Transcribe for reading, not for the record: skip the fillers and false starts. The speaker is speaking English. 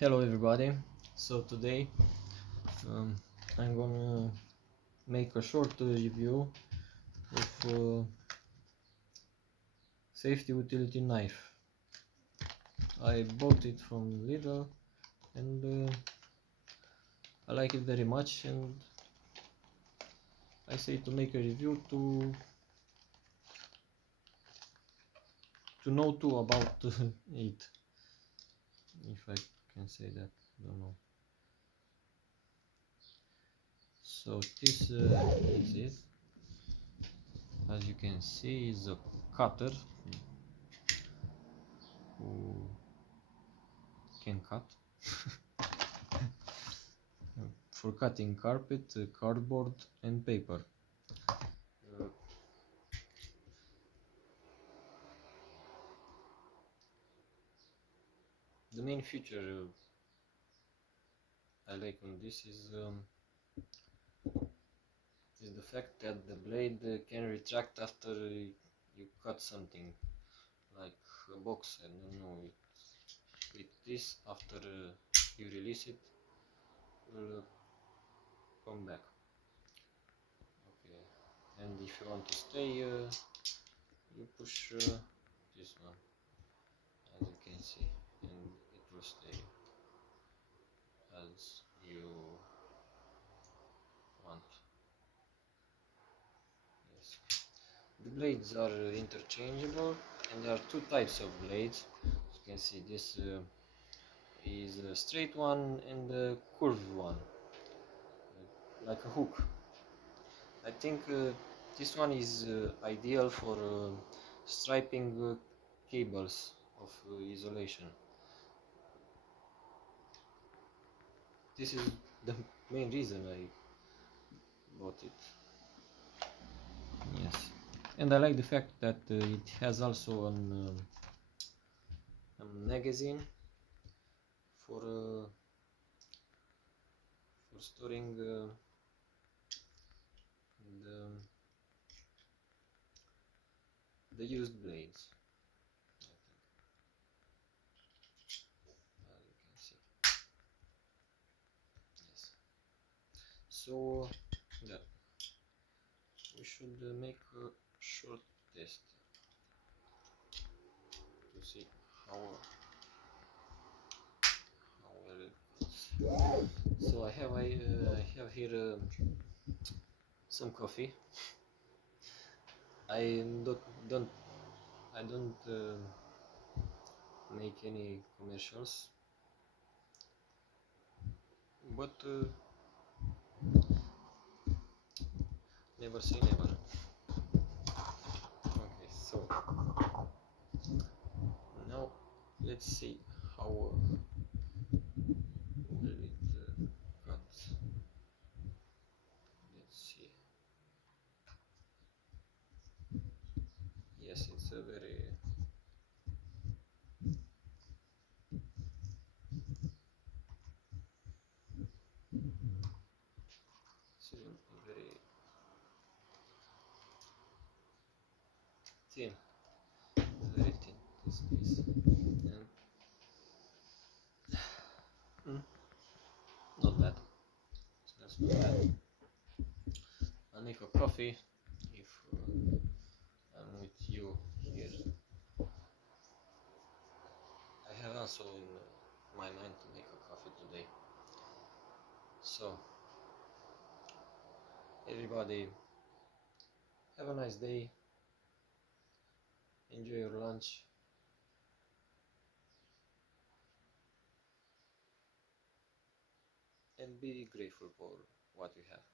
Hello everybody. So today I'm gonna make a short review of safety utility knife. I bought it from Lidl and I like it very much, and I say to make a review to know too about it, if I can say that. Don't know. So this is it. As you can see, is a cutter who can cut for cutting carpet, cardboard and paper. The main feature I like on this is the fact that the blade can retract after you cut something, like a box. I don't know. With this, after you release it, will come back. Okay, and if you want to stay, you push this one, as you can see, and it will stay as you want. Yes. The blades are interchangeable, and there are two types of blades. As you can see, this is a straight one and a curved one, like a hook. I think this one is ideal for striping cables of isolation. This is the main reason I bought it. Yes, and I like the fact that it has also a magazine for storing the used blades. As you can see. Yes. So yeah, we should make a short test to see how well it goes. So I have here some coffee. I don't I don't make any commercials, but never say never. Okay, so now let's see how will it cut. Let's see. Yes, it's a very very thin. It's very thin, this piece. And not bad. That's not bad. I'll make a coffee if I'm with you here. I have also in my mind to make a coffee today. So, everybody, have a nice day. Enjoy your lunch. And be grateful for what you have.